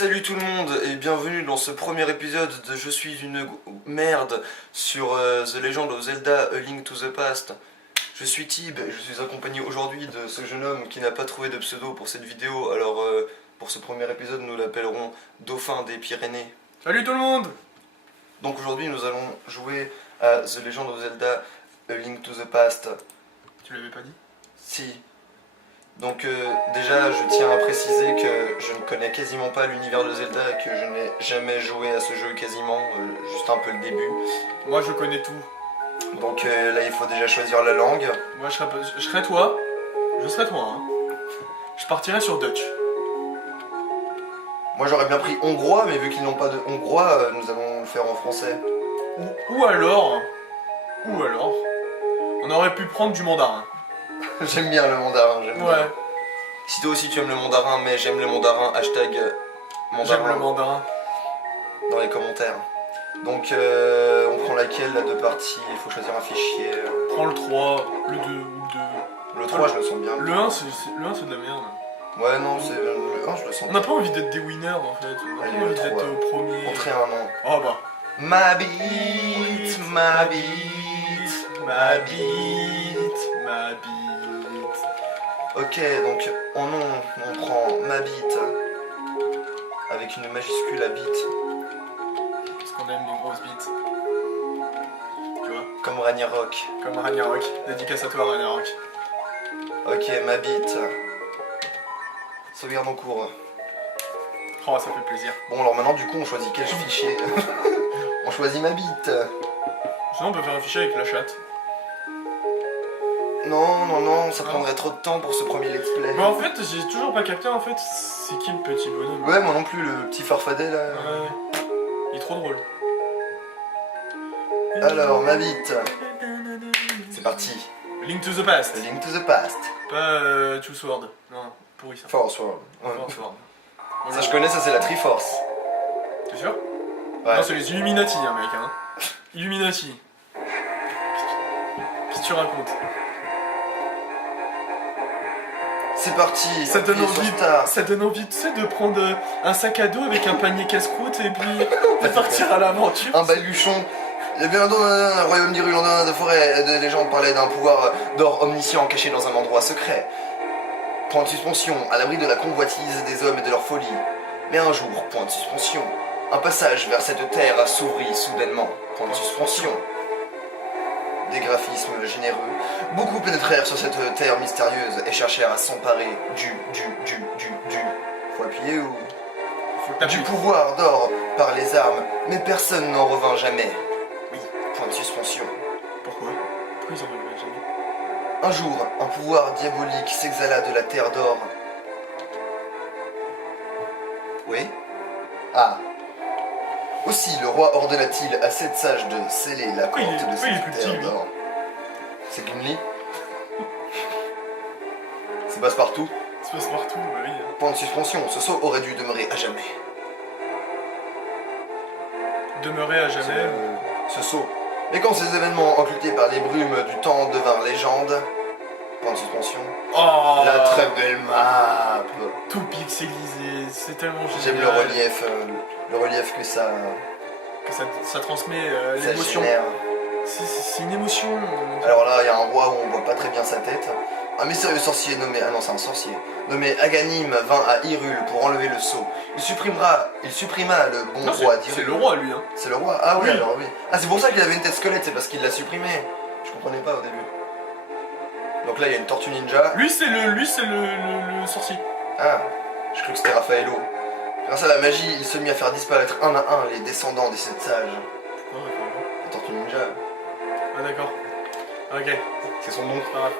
Salut tout le monde et bienvenue dans ce premier épisode de Je suis une merde sur The Legend of Zelda A Link to the Past. Je suis Tib et je suis accompagné aujourd'hui de ce jeune homme qui n'a pas trouvé de pseudo pour cette vidéo, alors pour ce premier épisode nous l'appellerons Dauphin des Pyrénées. Salut tout le monde! Donc aujourd'hui nous allons jouer à The Legend of Zelda A Link to the Past. Tu l'avais pas dit? Si. Donc déjà je tiens à préciser que je ne connais quasiment pas l'univers de Zelda et que je n'ai jamais joué à ce jeu quasiment, juste un peu le début. Moi je connais tout. Donc là il faut déjà choisir la langue. Moi je serais toi. Je serais toi hein. Je partirais sur Dutch. Moi j'aurais bien pris hongrois mais vu qu'ils n'ont pas de hongrois, nous allons le faire en français. Ou alors... On aurait pu prendre du mandarin. J'aime bien le mandarin, j'aime Ouais. bien. Si toi aussi tu aimes le mandarin, mais j'aime le mandarin, hashtag mandarin. J'aime le mandarin. Dans les commentaires. Donc on prend laquelle là de partie, il faut choisir un fichier. Prends le 3, le 2 ou le 2. Le 3 je le sens bien. Le 1 c'est de la merde. Ouais non, c'est le 1 je le sens On n'a pas envie d'être des winners en fait. On a Allez, pas envie le d'être 3. au premier. Montrer un nom. Oh bah. Ma bite, ma bite, ma bite. Ma bite. Ok, donc en nom, on prend ma bite avec une majuscule à bite, Parce qu'on aime les grosses bites. Tu vois? comme Ragnarok. Comme Ragnarok. Dédicace à toi Ragnarok. Ok, ma bite. Sauvegarde en cours. Oh ça fait plaisir. Bon, alors maintenant, du coup, on choisit quel fichier. On choisit ma bite. Sinon on peut faire un fichier avec la chatte. Non, non, non, ça prendrait trop de temps pour ce premier let's play. Mais en fait, j'ai toujours pas capté en fait, c'est qui le petit bonhomme? Ouais, moi non plus, le petit farfadet là. Ouais. Il est trop drôle. Alors, ma bite. C'est parti. Link to the past. A Link to the Past. Pas Two Sword. Non, pourri ça. Force World. Ouais. Force Sword. Ça, je connais, ça, c'est la Triforce. T'es sûr? Ouais. Non, c'est les Illuminati, hein, mec. Hein. Illuminati. Qu'est-ce que tu racontes? C'est parti. Ça donne appuyez sur envie, Start. ça donne envie, tu sais, de prendre un sac à dos avec un panier casse-croûte et puis de partir à l'aventure. Un baluchon. Il y a bien dans un royaume d'Irlandais de forêt, des légendes parlaient d'un pouvoir d'or omniscient caché dans un endroit secret. Point de suspension, à l'abri de la convoitise des hommes et de leur folie. Mais un jour, point de suspension, un passage vers cette terre s'ouvrit soudainement. Point de suspension. Des graphismes généreux. Beaucoup pénétrèrent sur cette terre mystérieuse et cherchèrent à s'emparer du. Faut appuyer ou. Faut que Du t'appuies. pouvoir d'or par les armes, mais personne n'en revint jamais. Oui, point de suspension. Pourquoi? Pourquoi ils en veulent jamais? Un jour, un pouvoir diabolique s'exhala de la terre d'or. Oui? Ah. Aussi, le roi ordonna-t-il à 7 sages de sceller la Pourquoi porte il est- de pourquoi il est plus cette petit, terre lui d'or. C'est Gimli? C'est passe-partout. Ça se passe partout, bah oui. Hein. Point de suspension, ce saut aurait dû demeurer à jamais. Demeurer à jamais. Ce saut. Mais quand ces événements occultés par les brumes du temps devinrent légende, point de suspension, Oh la très belle map. Tout pixelisé, c'est tellement génial. J'aime le relief que ça, Que ça transmet ça l'émotion. génère. C'est une émotion. Alors là, il y a un roi où on voit pas très bien sa tête. Un mystérieux sorcier nommé, ah non c'est un sorcier, nommé Aganim vint à Hyrule pour enlever le sceau. Il supprima le bon Non, roi c'est d'Hyrule. le roi lui. Hein. C'est le roi. Ah oui, Oui. alors oui. Ah c'est pour ça qu'il avait une tête squelette, c'est parce qu'il l'a supprimé. Je comprenais pas au début. Donc là il y a une tortue ninja. Lui c'est le sorcier. Ah, je crois que c'était Raffaello. Grâce à la magie, il se mit à faire disparaître un à un les descendants des 7 sages. Pourquoi Raffaello? La tortue ninja, Ah d'accord. Ok, c'est son nom. c'est pas grave.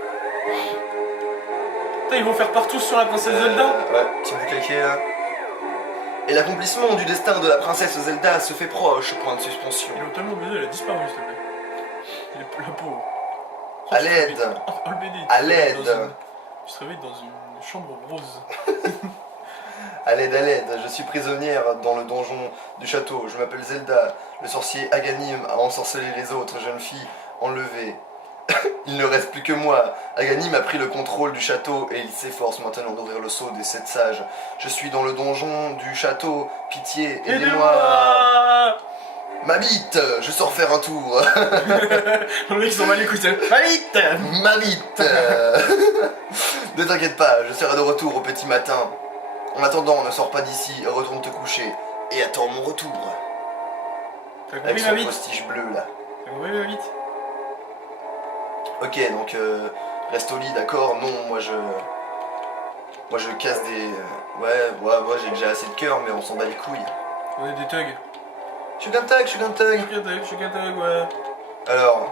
Putain, ils vont faire partout sur la princesse Zelda. Ouais, petit bout claqué là. Et l'accomplissement du destin de la princesse Zelda se fait proche, point de suspension. Il est tellement baisé, elle a disparu s'il te plaît. Il est la pauvre. Oh, À tu te l'aide. réveilles- Oh, le BD, tu À te réveilles l'aide. Tu te réveilles dans une chambre rose. À l'aide, je suis prisonnière dans le donjon du château. Je m'appelle Zelda. Le sorcier Aganim a ensorcelé les autres jeunes filles enlevées. Il ne reste plus que moi. Aganim a pris le contrôle du château et il s'efforce maintenant d'ouvrir le sceau des 7 sages. Je suis dans le donjon du château. Pitié, aidez-moi. Ma bite, je sors faire un tour. Le mec, ils sont mal écoutés. Ma bite. Ma bite. Ne t'inquiète pas, je serai de retour au petit matin. En attendant, ne sors pas d'ici, retourne te coucher et attends mon retour. T'as Avec compris, son ma bite? postige bleu là. T'as compris, ma bite? Ok, donc reste au lit, d'accord? Non, moi je casse des... ouais, j'ai déjà assez de cœur, mais on s'en bat les couilles. On est des thugs. Je suis qu'un thug, Je suis qu'un thug, ouais. Alors,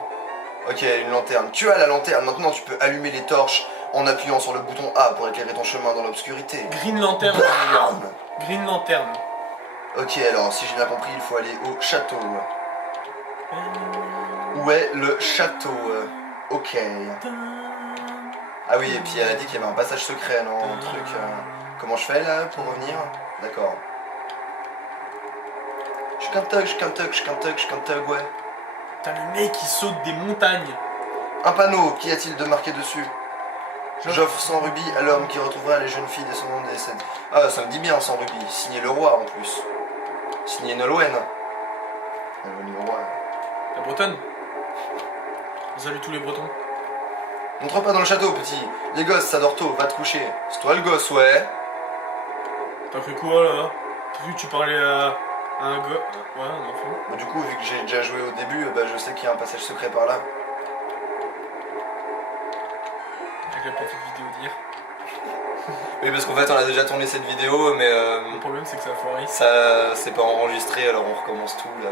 ok, une lanterne. Tu as la lanterne, maintenant tu peux allumer les torches en appuyant sur le bouton A pour éclairer ton chemin dans l'obscurité. Green Lantern, Bam. Green Lantern. Ok, alors si j'ai bien compris, il faut aller au château. Où est le château? Ok. Ah oui, et puis elle a dit qu'il y avait un passage secret, non? Un truc... Comment je fais là pour revenir? D'accord. Je suis qu'un thug, ouais. T'as le mec qui saute des montagnes. Un panneau, qu'y a-t-il de marqué dessus? J'offre 100 rubis à l'homme qui retrouvera les jeunes filles descendant des scènes. Ah, ça me dit bien 100 rubis. Signé le roi en plus. Signé Nolwenn. Nolwenn le roi. La Bretonne. Salut tous les Bretons. Montre pas dans le château, petit. Les gosses, ça dort tôt, va te coucher. C'est toi le gosse, ouais. T'as cru quoi là? T'as cru que tu parlais à un gars? Ouais, un enfant. Bah, du coup, vu que j'ai déjà joué au début, bah, je sais qu'il y a un passage secret par là. Avec la petite vidéo d'hier. Oui, parce qu'en fait, on a déjà tourné cette vidéo, mais Le problème c'est que ça a foiré. ça c'est pas enregistré, alors on recommence tout là.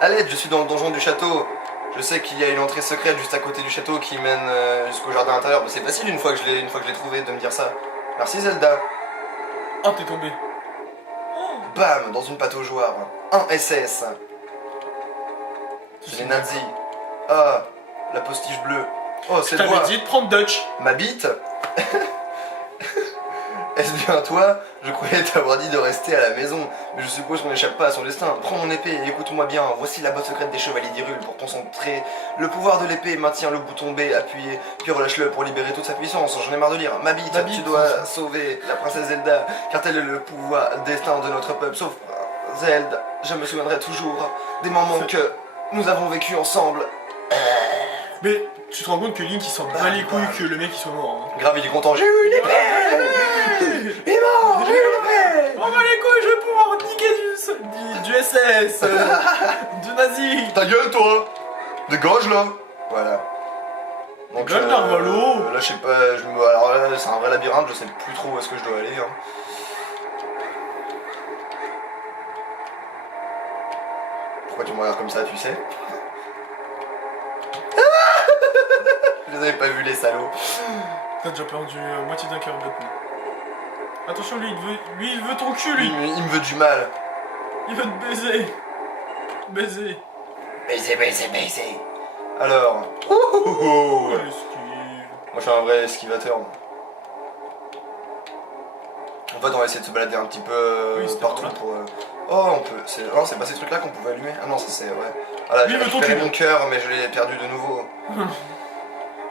À l'aide, je suis dans le donjon du château. Je sais qu'il y a une entrée secrète juste à côté du château qui mène jusqu'au jardin intérieur. Mais c'est facile une fois que je l'ai trouvé de me dire ça. Merci Zelda. Oh, t'es tombé. Bam, dans une pâte aux joueurs. Un SS. C'est les nazis. Ah, la postige bleue. Oh, Je c'est t'avais moi. dit de prendre Dutch. Ma bite. Est-ce bien toi? Je croyais t'avoir dit de rester à la maison, mais je suppose qu'on n'échappe pas à son destin. Prends mon épée et écoute-moi bien. Voici la botte secrète des chevaliers d'Hyrule pour concentrer le pouvoir de l'épée. Maintiens le bouton B appuyé, puis relâche-le pour libérer toute sa puissance. J'en ai marre de lire. Ma bite, tu dois sauver la princesse Zelda, car tel est le pouvoir destin de notre peuple. Sauf Zelda, je me souviendrai toujours des moments que nous avons vécu ensemble. Mais tu te rends compte que Link il s'en bat les couilles que le mec il soit mort. Hein. Grave, il est content. J'ai eu une épée. Il est mort. J'ai eu une épée. On va les couilles, je vais pouvoir niquer du SS, du nazi. Ta gueule, toi. Dégage là. Voilà. Donc Dégage, Narvalo. là, je sais pas. Alors là, c'est un vrai labyrinthe. Je sais plus trop où est-ce que je dois aller. Hein. Pourquoi tu me regardes comme ça, tu sais? Je les avais pas vus, les salauds. T'as déjà perdu moitié d'un cœur maintenant. Attention, lui il veut ton cul, lui. Il me veut du mal. Il veut te baiser. Baiser. Baiser. Alors. Oh, Moi, esquive. je suis un vrai esquivateur. Moi. En fait, on va essayer de se balader un petit peu Oui, c'était partout par là. pour. Oh, on peut. Non, c'est pas ces trucs-là qu'on pouvait allumer. Ah non, ça c'est. Ouais. Voilà, Lui, j'ai il veut ton récupéré cul. mon cœur, mais je l'ai perdu de nouveau.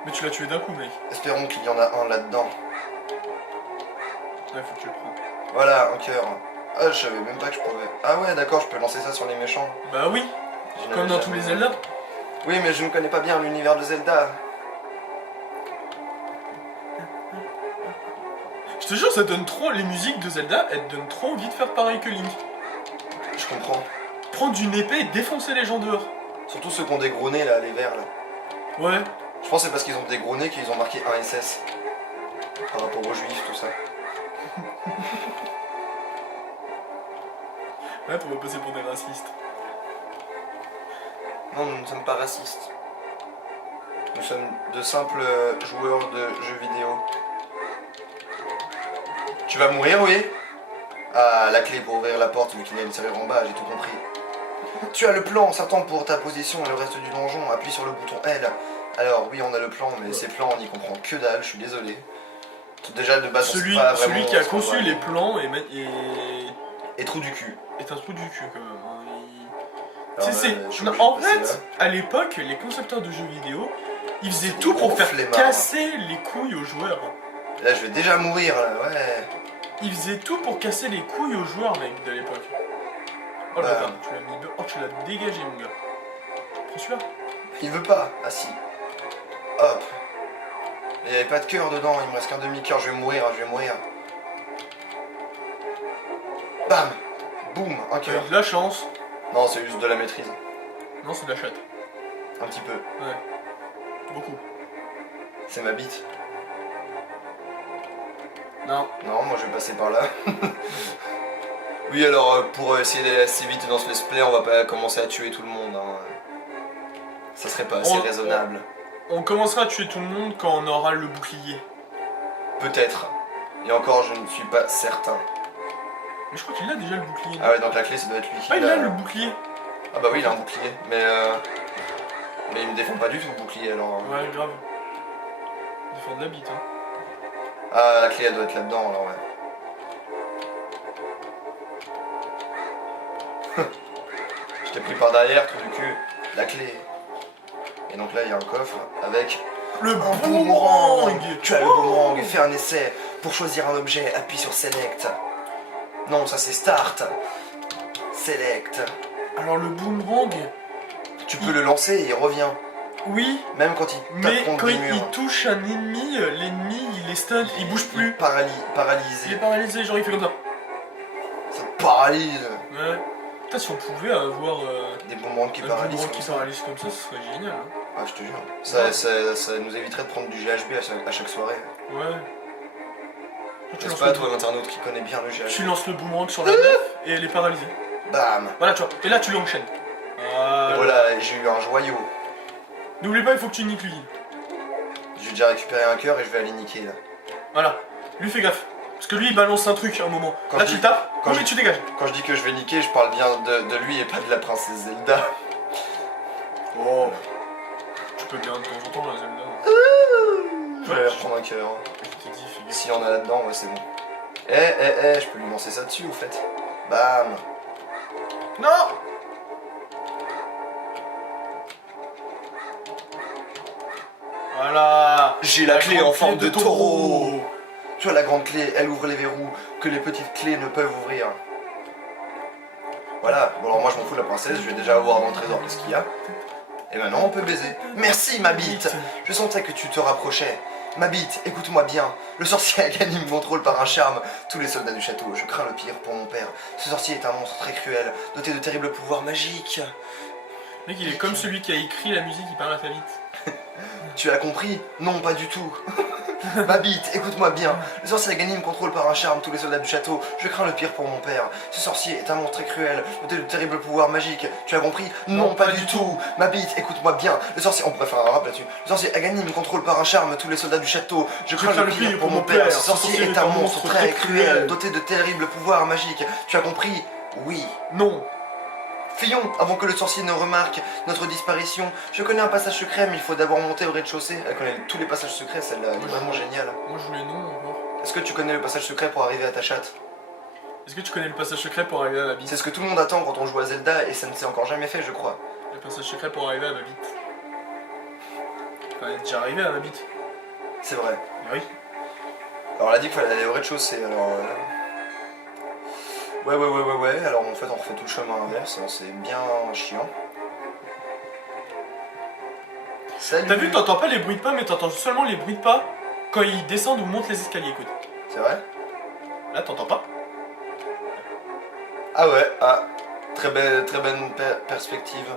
Mais tu l'as tué d'un coup, mec. Espérons qu'il y en a un là-dedans. Ouais, faut que tu le prends. Voilà, un cœur. Ah, je savais même pas que je pouvais. Ah ouais, d'accord, je peux lancer ça sur les méchants. Bah oui, Je comme n'avais dans jamais- tous les Zelda. Oui, mais je ne connais pas bien l'univers de Zelda. Je te jure, ça donne trop. Les musiques de Zelda, elles te donnent trop envie de faire pareil que Link. Je comprends. Prendre une épée et défoncer les gens dehors. Surtout ceux qui ont des gros nez là, les verts là. Ouais. Je pense que c'est parce qu'ils ont des gros nez qu'ils ont marqué un SS. Par rapport aux juifs, tout ça. Ouais, pour me passer pour des racistes. Non, nous ne sommes pas racistes. Nous sommes de simples joueurs de jeux vidéo. Tu vas mourir, oui? Ah, la clé pour ouvrir la porte, vu qu'il y a une serrure en bas, j'ai tout compris. Tu as le plan, sortant pour ta position et le reste du donjon, appuie sur le bouton L. Alors oui, on a le plan, mais ces plans, on n'y comprend que dalle, je suis désolé. Déjà, de base, on sait pas vraiment celui qui a ce qu'on conçu va les aller. plans Et trou du cul. est un trou du cul quand même. Hein. Alors, Tu sais, je suis non, obligé en de passer fait, à l'époque, les concepteurs de jeux vidéo, Il faisait tout pour Gros faire flemmard. casser les couilles aux joueurs. Là, je vais déjà mourir, là, ouais. Il faisait tout pour casser les couilles aux joueurs, mec, de l'époque. Oh, le Bah. bâtard, tu l'as mis de... Oh, tu l'as dégagé, mon gars. Prends celui-là. Il veut pas. Ah si. Hop. Il n'y avait pas de cœur dedans, il me reste qu'un demi-cœur, je vais mourir, je vais mourir. Bam. Boum, un Tu as cœur. eu de la chance. Non, c'est juste de la maîtrise. Non, c'est de la chatte. Un petit peu. Ouais. Beaucoup. C'est ma bite. Non. Non, moi je vais passer par là. Oui, alors pour essayer d'aller assez vite dans ce let's play, on va pas commencer à tuer tout le monde. Hein. Ça serait pas assez raisonnable. On commencera à tuer tout le monde quand on aura le bouclier. Peut-être. Et encore, je ne suis pas certain. Mais je crois qu'il a déjà le bouclier. Ah ouais, donc la clé, ça doit être lui qui Ah, il l'a. a le bouclier. Ah bah oui, il a un bouclier. Mais il me défend pas du tout le bouclier alors. Ouais, grave. Défendre la bite, hein. Ah, la clé, elle doit être là-dedans alors ouais. Je t'ai pris par derrière, trou du cul. La clé. Et donc là, il y a un coffre avec Le un boomerang. Tu as le boomerang, fais un essai. Pour choisir un objet, appuie sur Select. Non, ça c'est Start. Select. Alors le boomerang, Tu peux le lancer et il revient. oui, Même quand il mais tape contre quand des il murs. touche un ennemi, l'ennemi il est stun, il bouge plus. Paralysé. Il est paralysé, genre il fait comme ça. Ça te paralyse. Ouais. Putain, si on pouvait avoir Des boomerangs qui un paralysent boomerang comme qui ça. paralyse comme ça, ce serait génial. Hein. Ah, je te jure. Ça nous éviterait de prendre du GHB à chaque soirée. Ouais. Tu N'est-ce lances, pas, le... toi, l'internaute qui connaît bien le GHB? tu lances le boomerang sur la meuf et elle est paralysée. Bam. Voilà, tu vois. Et là, tu l'enchaînes. Et voilà, j'ai eu un joyau. N'oublie pas, il faut que tu niques lui. J'ai déjà récupéré un cœur et je vais aller niquer là. Voilà. Lui, fais gaffe. Parce que lui, il balance un truc à un moment. Quand Là, je tu dis- tapes, quand oui, je- tu dégages. Quand je dis que je vais niquer, je parle bien de lui et pas de la princesse Zelda. Oh. Tu peux bien de temps en temps, la Zelda. Je vais aller reprendre un cœur. Je t'ai dit, fais gaffe. S'il y en a là-dedans, ouais, c'est bon. Je peux lui lancer ça dessus, au fait. Bam. Non. Voilà. J'ai la clé grande en forme clé de taureau. Tu vois, la grande clé, elle ouvre les verrous que les petites clés ne peuvent ouvrir. Voilà, bon alors moi je m'en fous de la princesse, je vais déjà voir dans le trésor qu'est-ce qu'il y a. Et maintenant on peut baiser. Merci ma bite. Je sentais que tu te rapprochais. Ma bite, écoute-moi bien. Le sorcier a gagné me contrôle par un charme. Tous les soldats du château, je crains le pire pour mon père. Ce sorcier est un monstre très cruel, doté de terribles pouvoirs magiques. Mec, il est comme celui qui a écrit la musique, il parle à ta bite. Tu as compris? Non, pas du tout. Ma bite, écoute-moi bien. Le sorcier a gagné me contrôle par un charme. Tous les soldats du château, je crains le pire pour mon père. Ce sorcier est un monstre très cruel, doté de terribles pouvoirs magiques. Tu as compris? Non, pas du tout. Ma bite, écoute-moi bien. Le sorcier, on pourrait faire un rap là-dessus. Le sorcier a gagné me contrôle par un charme. Tous les soldats du château, je crains le pire pour mon père. Ce sorcier est un monstre très cruel, doté de terribles pouvoirs magiques. Tu as compris? Oui. Non. Fuyons avant que le sorcier ne remarque notre disparition. Je connais un passage secret, mais il faut d'abord monter au rez-de-chaussée. Elle connaît tous les passages secrets, celle-là, elle est vraiment géniale. Moi, je voulais non encore. Est-ce que tu connais le passage secret pour arriver à ta chatte? Est-ce que tu connais le passage secret pour arriver à ma bite? C'est ce que tout le monde attend quand on joue à Zelda, et ça ne s'est encore jamais fait, je crois. Le passage secret pour arriver à ma bite. Enfin, elle est déjà arrivé à ma bite. C'est vrai. Oui. Alors elle a dit qu'il fallait aller au rez-de-chaussée, alors... Ouais, alors en fait on refait tout le chemin inverse, hein, c'est bien chiant. Salut. T'as vu, t'entends pas les bruits de pas, mais t'entends seulement les bruits de pas quand ils descendent ou montent les escaliers, écoute. C'est vrai? Là, t'entends pas? Ah ouais, ah, très belle perspective.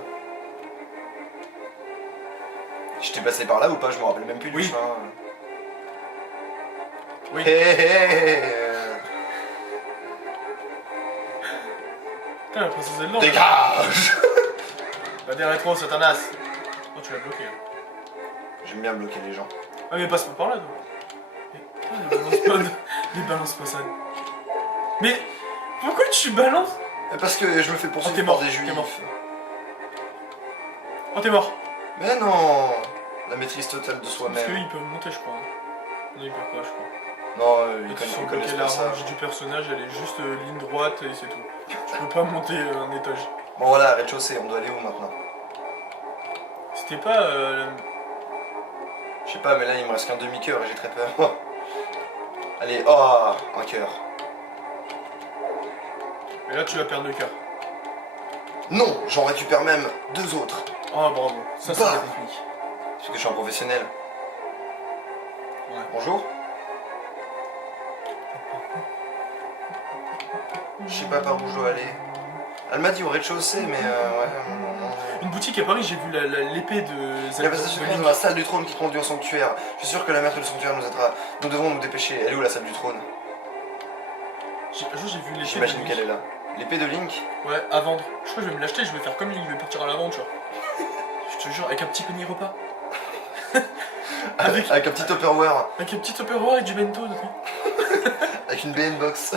J'étais passé par là ou pas? Je me rappelle même plus du Oui. chemin. Oui. Hé hé hé. Putain, la princesse Zelda. Dégage. Va des rétro, Satanas. Oh, tu l'as bloqué. Hein. J'aime bien bloquer les gens. Ah, mais passe pas par là, toi. Mais, putain, les balance pas, les balance pas ça. Mais, pourquoi tu balances? Parce que je me fais Oh, poursuivre t'es mort, par des t'es juifs. mort. Oh, t'es mort. Mais non. La maîtrise totale de Parce soi-même. qu'ils peuvent monter, je crois. Hein. Non, ils peuvent pas, je crois. Non, Et ils tu sens connaissent que pas la ça. range du personnage, elle est juste ligne droite et c'est tout. Tu peux pas monter un étage. Bon voilà, rez-de-chaussée, on doit aller où maintenant? C'était pas Je sais pas, mais là il me reste qu'un demi-cœur et j'ai très peur. Allez, oh, un cœur. Et là, tu vas perdre le cœur. Non, j'en récupère même 2 autres. Oh, bravo. Ça, c'est Bah. la technique. Parce que je suis un professionnel. Ouais. Bonjour. Je sais pas par où je dois aller. Elle m'a dit au rez-de-chaussée, mais ouais. Une boutique à Paris, j'ai vu l'épée de Il y a un passage secret dans la salle du trône qui conduit au sanctuaire. Je suis sûr que la maître du sanctuaire nous aidera. Nous devons nous dépêcher. Elle est où la salle du trône? Un jour, j'ai vu l'épée. J'imagine de qu'elle est Link. là. L'épée de Link? Ouais, à vendre. Je crois que je vais me l'acheter, je vais faire comme Link, je vais partir à l'aventure. Je te jure, avec un petit panier repas. Avec un petit Tupperware. Avec un petit opéra et du bento dedans. Avec une BN box.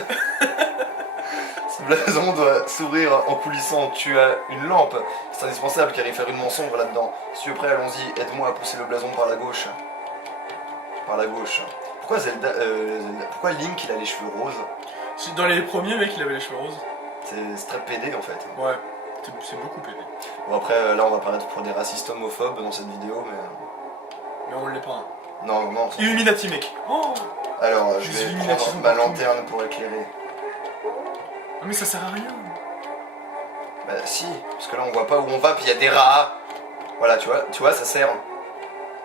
Ce blason doit s'ouvrir en coulissant. Tu as une lampe. C'est indispensable car il fait une sombre là-dedans. Si tu es prêt, allons-y. Aide-moi à pousser le blason par la gauche. Par la gauche. Pourquoi pourquoi Link il a les cheveux roses? Dans les premiers, mec, il avait les cheveux roses. C'est très pédé en fait. Ouais, c'est beaucoup pédé. Bon après là on va paraître pour des racistes homophobes dans cette vidéo Mais on l'est pas. Hein. Non non. Illuminati, mec. Oh. Alors je Les vais Illuminati prendre sont ma partout. lanterne pour éclairer. Ah, mais ça sert à rien. Bah si, parce que là on voit pas où on va puis il y a des rats. Voilà tu vois ça sert.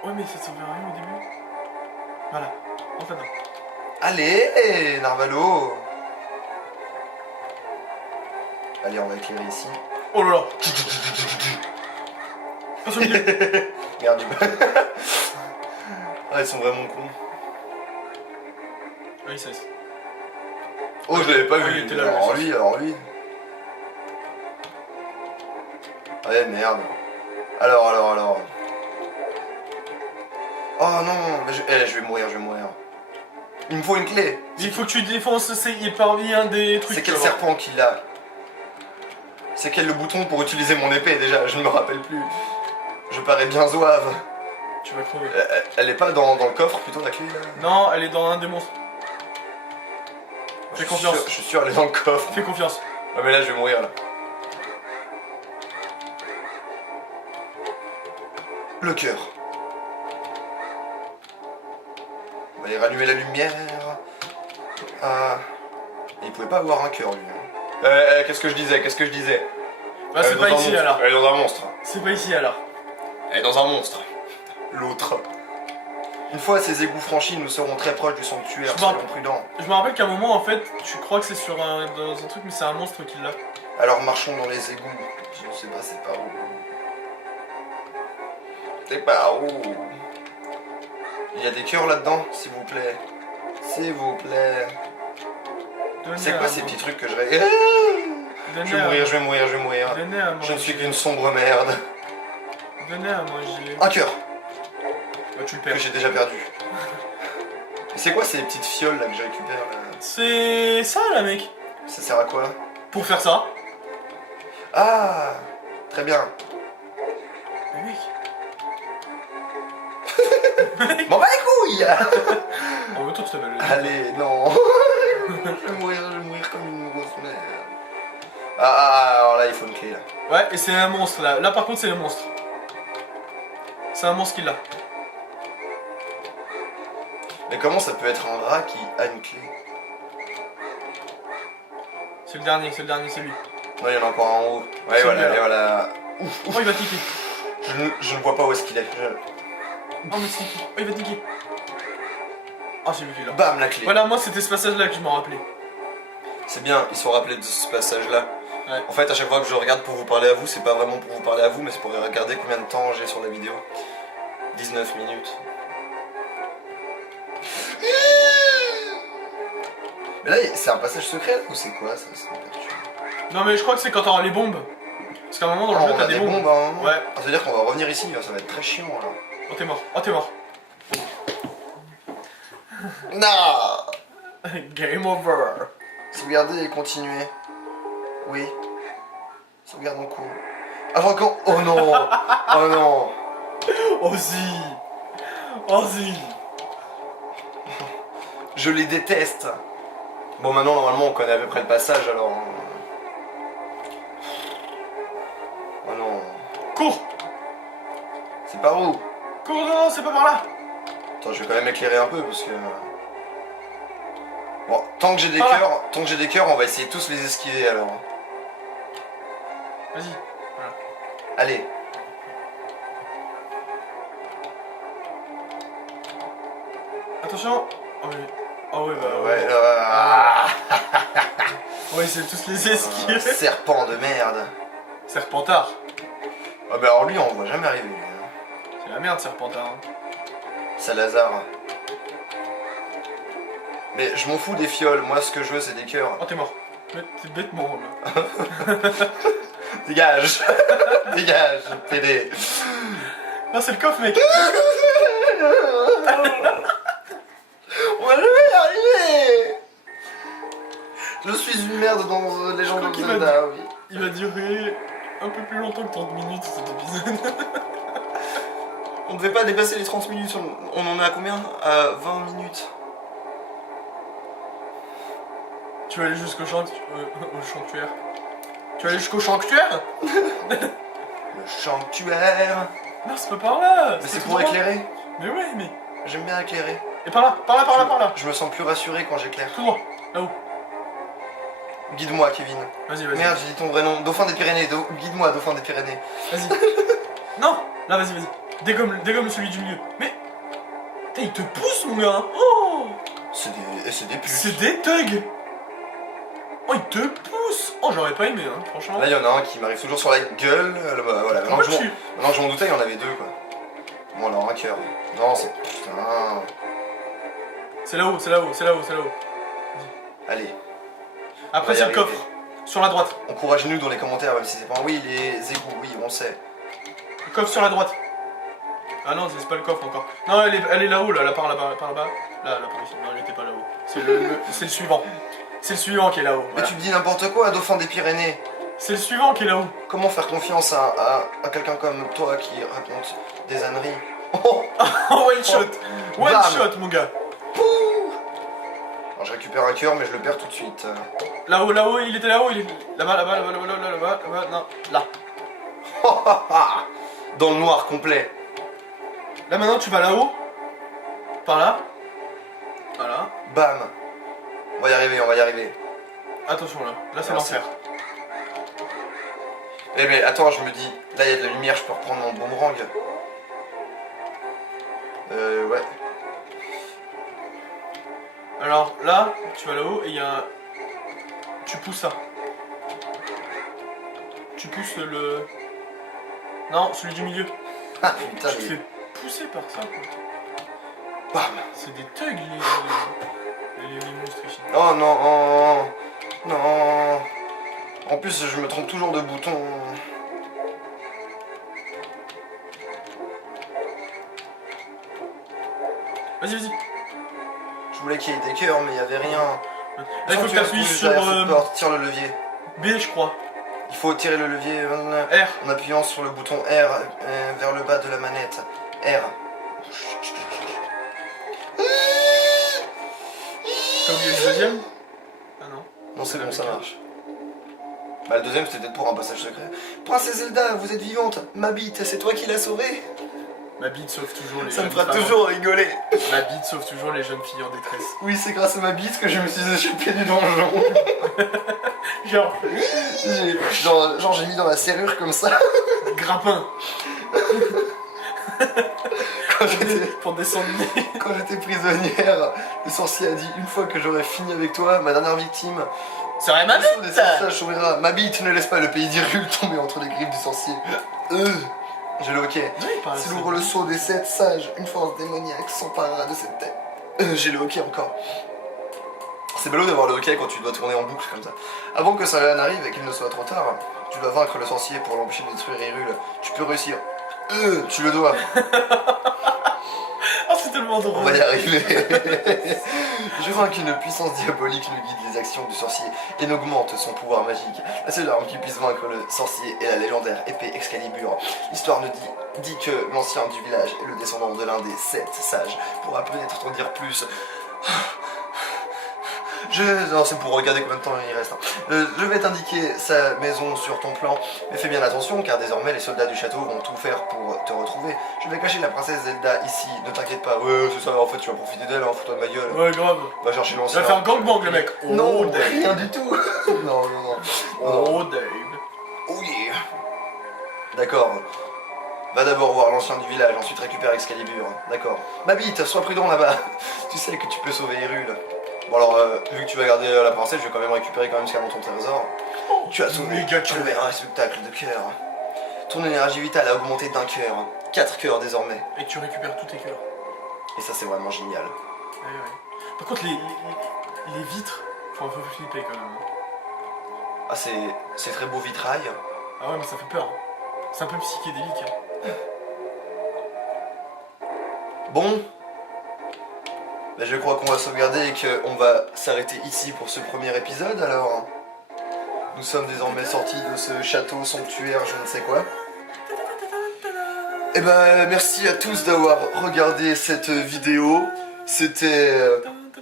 Ouais, mais ça servait à rien au début. Voilà, enfin non. Allez Narvalo. Allez on va éclairer ici. Oh là là. Passe au milieu. Merde du coup. Ah ils sont vraiment cons. Ah, il cesse. Oh je l'avais pas Ah, vu. il était là, Alors lui. Ouais merde. Alors. Oh non, mais je vais mourir. Il me faut une clé. Il faut que tu défonces, il parvient des trucs. C'est quel tu vois. serpent qu'il a? C'est quel le bouton pour utiliser mon épée déjà? Je ne me rappelle plus. Je parais bien zouave. Tu vas crever. Elle est pas dans le coffre plutôt la clé là? Non, elle est dans un des monstres. Fais confiance. Je suis sûr elle est dans le coffre. Fais confiance. Ah mais là je vais mourir là. Le cœur. On va aller rallumer la lumière. Ah. Il pouvait pas avoir un cœur lui. Hein. Qu'est-ce que je disais? Bah, c'est Elle est pas dans un ici monstre. alors. Elle est dans un monstre. C'est pas ici alors. Elle est dans un monstre. L'autre. Une fois ces égouts franchis, nous serons très proches du sanctuaire, Je m'en- soyons prudents. Je me rappelle qu'à un moment, en fait, tu crois que c'est dans un truc, mais c'est un monstre qui l'a. Alors marchons dans les égouts. Je ne sais pas c'est par où. C'est par où? Il y a des cœurs là-dedans, s'il vous plaît. S'il vous plaît. C'est quoi ces petits trucs que je rêve? Je vais mourir. Donnez à manger. Je ne suis qu'une sombre merde. Donnez à manger. Un cœur Bah, tu le que perds. j'ai déjà perdu. C'est quoi ces petites fioles là que je récupère là? C'est ça, là, mec. Ça sert à quoi? Pour faire ça. Ah, très bien. Mais mec. M'en bats les couilles. En même temps, tu t'appelles. Allez, non. je vais mourir comme une grosse merde. Alors là, il faut une clé là. Ouais, et c'est un monstre là. Là, par contre, c'est un monstre. C'est un monstre qui l'a. Mais comment ça peut être un rat qui a une clé? C'est le dernier, c'est lui. Ouais, il y en a encore un en haut. Ouais, C'est voilà, lui, là. et voilà. Oh, il va tiquer. Je ne vois pas où est-ce qu'il est. Oh, mais c'est qui? Oh, il va tiquer. Ah, c'est lui qui l'a. Bam, la clé. Voilà, moi, c'était ce passage là que je m'en rappelais. C'est bien, ils sont rappelés de ce passage-là. Ouais. En fait, à chaque fois que je regarde pour vous parler à vous, c'est pas vraiment pour vous parler à vous, mais c'est pour regarder combien de temps j'ai sur la vidéo. 19 minutes. Mais là, c'est un passage secret là, ou c'est quoi ça? Ça me perturbe. Non, mais je crois que c'est quand t'auras les bombes. Parce qu'à un moment dans le Ah, jeu, on t'as a des des bombes. bombes à un moment. Ouais. Ah, ça veut dire qu'on va revenir ici, ça va être très chiant là. Oh, t'es mort. Oh, t'es mort. Non. Game over. Sauvegarder et continuer. Oui. Sauvegarde en cours. Avant qu'on... Oh non. Oh non. Ozzy. Ozzy. Je les déteste. Bon, maintenant, normalement, on connaît à peu près le passage, alors... Oh non. Cours. C'est par où? Cours, non, c'est pas par là. Attends, je vais quand même éclairer un peu parce que... Bon, tant que j'ai des cœurs, on va essayer de tous les esquiver alors. Vas-y. Voilà. Allez. Attention. Oh oui. Oh ouais, bah Ouais, on va essayer de tous les esquiver. serpent de merde. Serpentard. Ah bah alors lui, on voit jamais arriver. Lui, hein. C'est la merde, Serpentard. Hein. Salazar. Mais je m'en fous des fioles, moi ce que je veux c'est des cœurs. Oh, t'es mort. Mais t'es bêtement là. Dégage. Dégage, PD. Non, c'est le coffre, mec. On va jamais y arriver. Je suis une merde dans Legend of Zelda, oui. Il va durer un peu plus longtemps que 30 minutes cet épisode. On devait pas dépasser les 30 minutes, on en est à combien? À 20 minutes. Tu vas aller jusqu'au au sanctuaire. Tu vas aller jusqu'au sanctuaire? Le sanctuaire. Non, c'est pas par là. Mais c'est pour éclairer. Mais ouais, mais... J'aime bien éclairer. Et par là, par là, par là, par là. Je me sens plus rassuré quand j'éclaire. Tout droit, là-haut. Guide-moi, Kevin. Vas-y, vas-y. Merde, j'ai dit ton vrai nom. Dauphin des Pyrénées. Guide-moi, Dauphin des Pyrénées. Vas-y. Non, là, vas-y, vas-y. Dégomme celui du milieu. Mais... Putain, il te pousse, mon gars. Oh, C'est des puces. c'est des thugs. Oh, il te pousse. Oh, j'aurais pas aimé, hein, franchement. Là, il y en a un qui m'arrive toujours sur la gueule. Bah, voilà. Maintenant que je m'en doutais, il y en avait deux, quoi. Bon, alors, un cœur. Non, c'est... Putain... C'est là-haut, c'est là-haut, c'est là-haut, c'est là-haut. Allez. Après, On va y c'est le arriver. coffre. Sur la droite. Encouragez-nous dans les commentaires, même si c'est pas... Oui, les égouts, oui, on sait. Le coffre sur la droite. Ah non, c'est pas le coffre encore. Non, elle est là-haut, là, par là-bas, par là-bas. Là, par ici. Non, elle était pas là-haut. C'est c'est le suivant. C'est le suivant qui est là-haut. Mais Voilà. tu me dis n'importe quoi, Dauphin des Pyrénées. C'est le suivant qui est là-haut. Comment faire confiance à quelqu'un comme toi qui raconte des âneries? Oh, One shot. One Bam. shot, mon gars. alors, je récupère un cœur, mais je le perds tout de suite. Là-haut, là-haut, il était là-haut. Il est là-bas, là-bas, là-bas, là-bas, là-bas, là-bas. Non, là. Dans le noir complet. Là, maintenant, tu vas là-haut. Par là. Voilà. Bam. On va y arriver, on va y arriver. Attention, là. Là, c'est Merci. l'enfer. Mais attends, je me dis, là il y a de la lumière, je peux reprendre mon boomerang. Ouais. Alors, là, tu vas là-haut et il y a... Tu pousses ça. Tu pousses le... Non, celui du milieu. Ah putain, Tu te fais pousser par ça, quoi. Bam. C'est des thugs, les monstres ici. Oh non, oh, non. En plus, je me trompe toujours de bouton. Vas-y, vas-y. Je voulais qu'il y ait des cœurs, mais il n'y avait rien. Là, il faut que tu appuies sur Tire le levier. B, je crois. Il faut tirer le levier R. en appuyant sur le bouton R vers le bas de la manette. R. T'as oublié le deuxième? Ah non. Non, c'est bon, ça marche. Bah, le deuxième, c'était peut-être pour un passage secret. Princesse Zelda, vous êtes vivante. Ma bite, c'est toi qui l'as sauvée. Ma bite sauve toujours les Ça me jeunes fera femmes. toujours rigoler. Ma bite sauve toujours les jeunes filles en détresse. Oui, c'est grâce à ma bite que je me suis échappé du donjon. Genre, Genre, j'ai mis dans la serrure comme ça. grappin. Pour descendre. Quand j'étais prisonnière, le sorcier a dit une fois que j'aurai fini avec toi, ma dernière victime, C'est vrai, ma le saut des bite. sorcières s'ouvrira. Ma bite ne laisse pas le pays d'Hyrule tomber entre les griffes du sorcier. J'ai le hockey. Oui, il parle S'il ça. ouvre le seau des 7 sages, une force démoniaque s'emparera de cette tête. J'ai le hockey encore. C'est ballot d'avoir le hockey quand tu dois tourner en boucle comme ça. Avant que ça n'arrive et qu'il ne soit trop tard, tu dois vaincre le sorcier pour l'empêcher de détruire Hyrule. Tu peux réussir. Tu le dois. Oh, c'est tellement drôle. On va y arriver. Je vois qu'une puissance diabolique nous guide les actions du sorcier et n'augmente son pouvoir magique. La seule arme qui puisse vaincre le sorcier est la légendaire épée Excalibur. L'histoire nous dit que l'ancien du village est le descendant de l'un des 7 sages. Pourra peut-être t'en dire plus. Je Non, c'est pour regarder combien de temps il reste. Je vais t'indiquer sa maison sur ton plan, mais fais bien attention car désormais les soldats du château vont tout faire pour te retrouver. Je vais cacher la princesse Zelda ici, ne t'inquiète pas. Ouais, c'est ça, en fait, tu vas profiter d'elle, hein, fous-toi de ma gueule. Ouais, grave. Va chercher Il l'ancien. va faire un gangbang, le mec. Non, Dave. rien du tout. Non. Oh, Dave. Oh yeah. D'accord. Va d'abord voir l'ancien du village, ensuite récupère Excalibur. D'accord. Ma bite, sois prudent là-bas. Tu sais que tu peux sauver Hyrule. Bon alors, vu que tu vas garder la princesse, je vais quand même récupérer quand même ce qu'il y a dans ton trésor. Tu as sauvé méga cœur. un spectacle de cœur. Ton énergie vitale a augmenté d'un cœur. 4 cœurs désormais. Et tu récupères tous tes cœurs. Et ça c'est vraiment génial. Ouais. Par contre, les vitres font un peu flipper quand même. Ah c'est très beau vitrail. Ah ouais, mais ça fait peur. C'est un peu psychédélique. Bon. Ben, je crois qu'on va sauvegarder et qu'on va s'arrêter ici pour ce premier épisode alors. Nous sommes désormais sortis de ce château sanctuaire, je ne sais quoi. Et ben merci à tous d'avoir regardé cette vidéo. C'était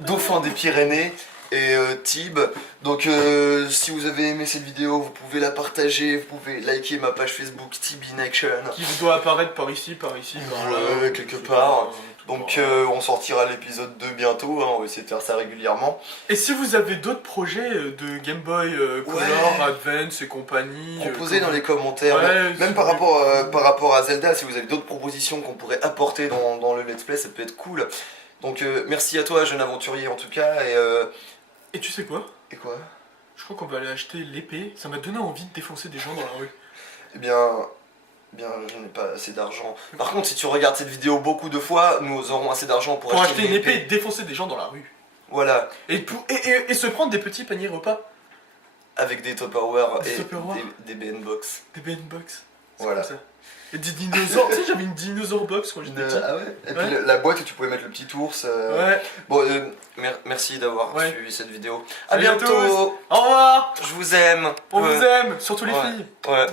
Dauphin des Pyrénées et Tib. Donc si vous avez aimé cette vidéo, vous pouvez la partager, vous pouvez liker ma page Facebook Tib in Action. Qui vous doit apparaître par ici, par là. Ouais, quelque part. Donc on sortira l'épisode 2 bientôt, hein, on va essayer de faire ça régulièrement. Et si vous avez d'autres projets de Game Boy Color, Ouais. Advance et compagnie, Proposez dans les commentaires, Ouais, même par rapport à Zelda, si vous avez d'autres propositions qu'on pourrait apporter dans le let's play, ça peut être cool. Donc merci à toi, jeune aventurier en tout cas, Et tu sais quoi? Et quoi? Je crois qu'on va aller acheter l'épée. Ça m'a donné envie de défoncer des gens dans la rue. Eh bien, je n'ai pas assez d'argent. Par contre, si tu regardes cette vidéo beaucoup de fois, nous aurons assez d'argent pour Pour acheter une épée et défoncer des gens dans la rue. Voilà, Et se prendre des petits paniers repas. avec des Tupperware Des et Tupperware. des BN Box. Des Ben Box. C'est Voilà. comme ça. Et des dinosaures. Tu sais, j'avais une dinosaure box quand j'étais petit. Ah ouais. Et puis Ouais. la boîte où tu pouvais mettre le petit ours. Ouais. Bon, merci d'avoir Ouais. suivi cette vidéo. À Salut à bientôt. Au revoir. Je vous aime. On vous aime, surtout les Ouais. filles. Ouais.